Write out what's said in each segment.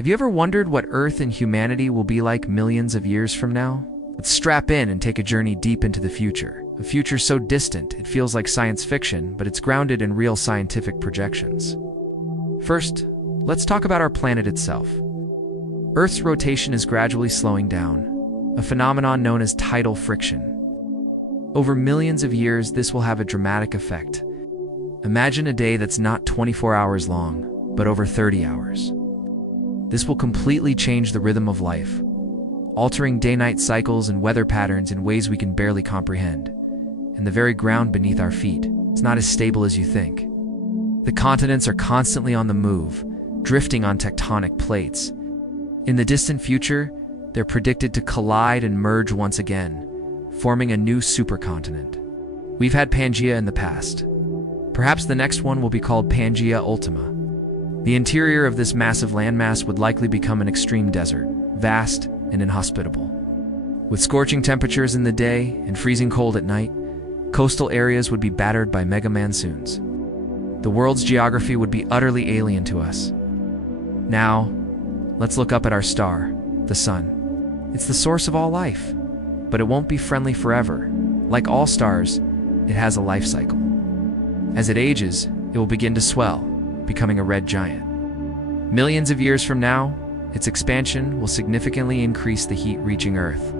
Have you ever wondered what Earth and humanity will be like millions of years from now? Let's strap in and take a journey deep into the future. A future so distant it feels like science fiction, but it's grounded in real scientific projections. First, let's talk about our planet itself. Earth's rotation is gradually slowing down, a phenomenon known as tidal friction. Over millions of years, this will have a dramatic effect. Imagine a day that's not 24 hours long, but over 30 hours. This will completely change the rhythm of life, altering day-night cycles and weather patterns in ways we can barely comprehend. And the very ground beneath our feet is not as stable as you think. The continents are constantly on the move, drifting on tectonic plates. In the distant future, they're predicted to collide and merge once again, forming a new supercontinent. We've had Pangea in the past. Perhaps the next one will be called Pangea Ultima. The interior of this massive landmass would likely become an extreme desert, vast and inhospitable. With scorching temperatures in the day and freezing cold at night, coastal areas would be battered by mega monsoons. The world's geography would be utterly alien to us. Now, let's look up at our star, the Sun. It's the source of all life, but it won't be friendly forever. Like all stars, it has a life cycle. As it ages, it will begin to swell, becoming a red giant. Millions of years from now, its expansion will significantly increase the heat reaching Earth.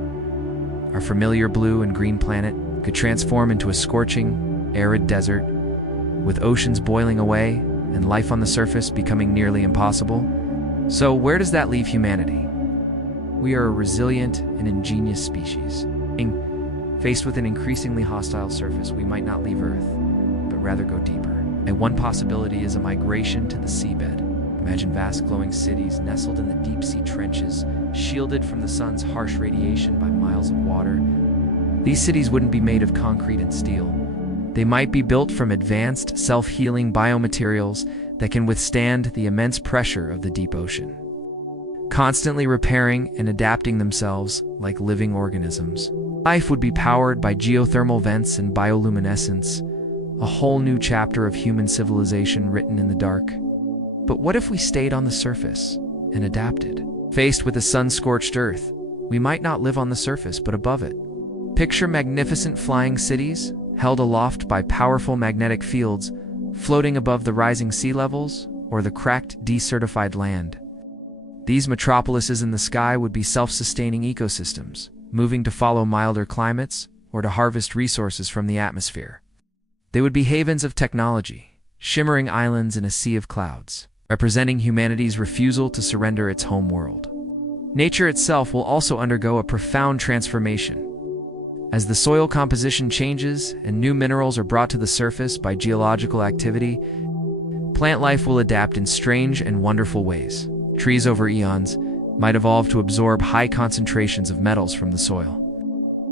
Our familiar blue and green planet could transform into a scorching, arid desert, with oceans boiling away and life on the surface becoming nearly impossible. So where does that leave humanity? We are a resilient and ingenious species. Faced with an increasingly hostile surface, we might not leave Earth, but rather go deeper. And one possibility is a migration to the seabed. Imagine vast glowing cities nestled in the deep-sea trenches, shielded from the sun's harsh radiation by miles of water. These cities wouldn't be made of concrete and steel. They might be built from advanced, self-healing biomaterials that can withstand the immense pressure of the deep ocean, constantly repairing and adapting themselves like living organisms. Life would be powered by geothermal vents and bioluminescence, a whole new chapter of human civilization written in the dark. But what if we stayed on the surface and adapted? Faced with a sun-scorched Earth, we might not live on the surface but above it. Picture magnificent flying cities, held aloft by powerful magnetic fields, floating above the rising sea levels or the cracked, desertified land. These metropolises in the sky would be self-sustaining ecosystems, moving to follow milder climates or to harvest resources from the atmosphere. They would be havens of technology, shimmering islands in a sea of clouds, representing humanity's refusal to surrender its home world. Nature itself will also undergo a profound transformation. As the soil composition changes and new minerals are brought to the surface by geological activity, plant life will adapt in strange and wonderful ways. Trees over eons might evolve to absorb high concentrations of metals from the soil.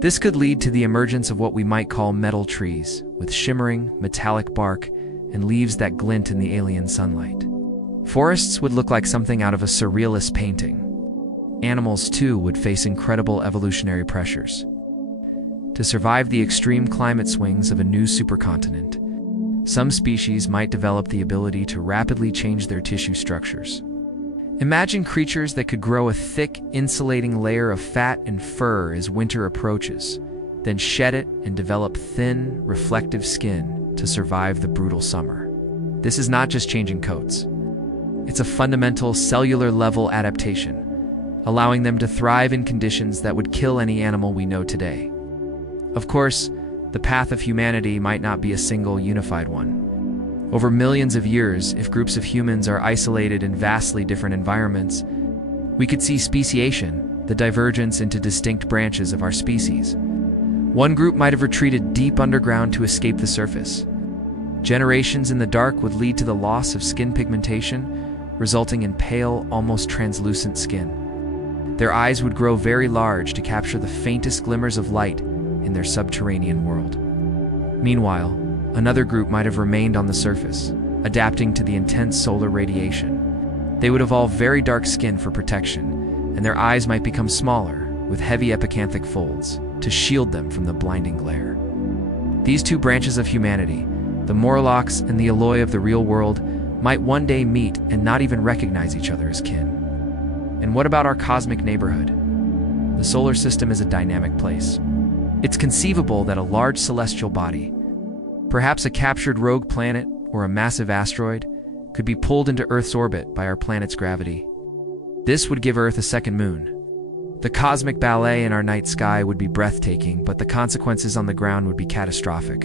This could lead to the emergence of what we might call metal trees, with shimmering, metallic bark and leaves that glint in the alien sunlight. Forests would look like something out of a surrealist painting. Animals, too, would face incredible evolutionary pressures. To survive the extreme climate swings of a new supercontinent, some species might develop the ability to rapidly change their tissue structures. Imagine creatures that could grow a thick, insulating layer of fat and fur as winter approaches, then shed it and develop thin, reflective skin to survive the brutal summer. This is not just changing coats. It's a fundamental cellular-level adaptation, allowing them to thrive in conditions that would kill any animal we know today. Of course, the path of humanity might not be a single, unified one. Over millions of years, if groups of humans are isolated in vastly different environments, we could see speciation, the divergence into distinct branches of our species. One group might have retreated deep underground to escape the surface. Generations in the dark would lead to the loss of skin pigmentation, resulting in pale, almost translucent skin. Their eyes would grow very large to capture the faintest glimmers of light in their subterranean world. Meanwhile, another group might have remained on the surface, adapting to the intense solar radiation. They would evolve very dark skin for protection, and their eyes might become smaller, with heavy epicanthic folds, to shield them from the blinding glare. These two branches of humanity, the Morlocks and the Eloi of the real world, might one day meet and not even recognize each other as kin. And what about our cosmic neighborhood? The solar system is a dynamic place. It's conceivable that a large celestial body, perhaps a captured rogue planet or a massive asteroid, could be pulled into Earth's orbit by our planet's gravity. This would give Earth a second moon. The cosmic ballet in our night sky would be breathtaking, but the consequences on the ground would be catastrophic.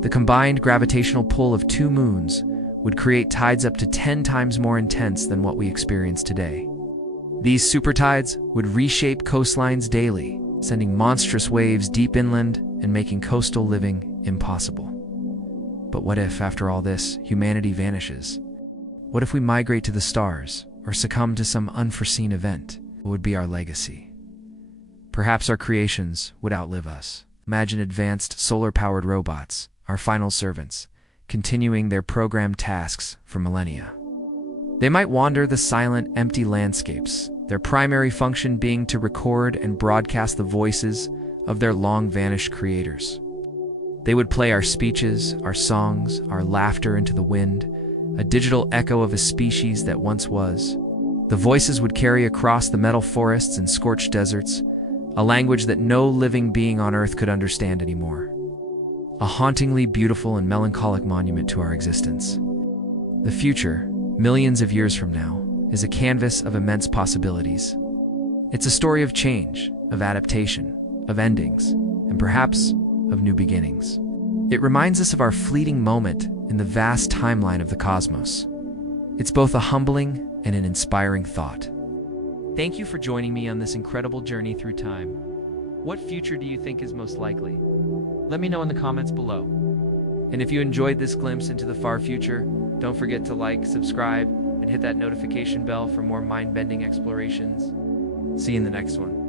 The combined gravitational pull of two moons would create tides up to 10 times more intense than what we experience today. These supertides would reshape coastlines daily, sending monstrous waves deep inland and making coastal living impossible. But what if, after all this, humanity vanishes? What if we migrate to the stars or succumb to some unforeseen event? What would be our legacy? Perhaps our creations would outlive us. Imagine advanced solar-powered robots, our final servants, continuing their programmed tasks for millennia. They might wander the silent, empty landscapes, their primary function being to record and broadcast the voices of their long-vanished creators. They would play our speeches, our songs, our laughter into the wind, a digital echo of a species that once was. The voices would carry across the metal forests and scorched deserts, a language that no living being on Earth could understand anymore. A hauntingly beautiful and melancholic monument to our existence. The future, millions of years from now, is a canvas of immense possibilities. It's a story of change, of adaptation, of endings, and perhaps of new beginnings. It reminds us of our fleeting moment in the vast timeline of the cosmos. It's both a humbling and an inspiring thought. Thank you for joining me on this incredible journey through time. What future do you think is most likely? Let me know in the comments below. And if you enjoyed this glimpse into the far future, don't forget to like, subscribe, and hit that notification bell for more mind-bending explorations. See you in the next one.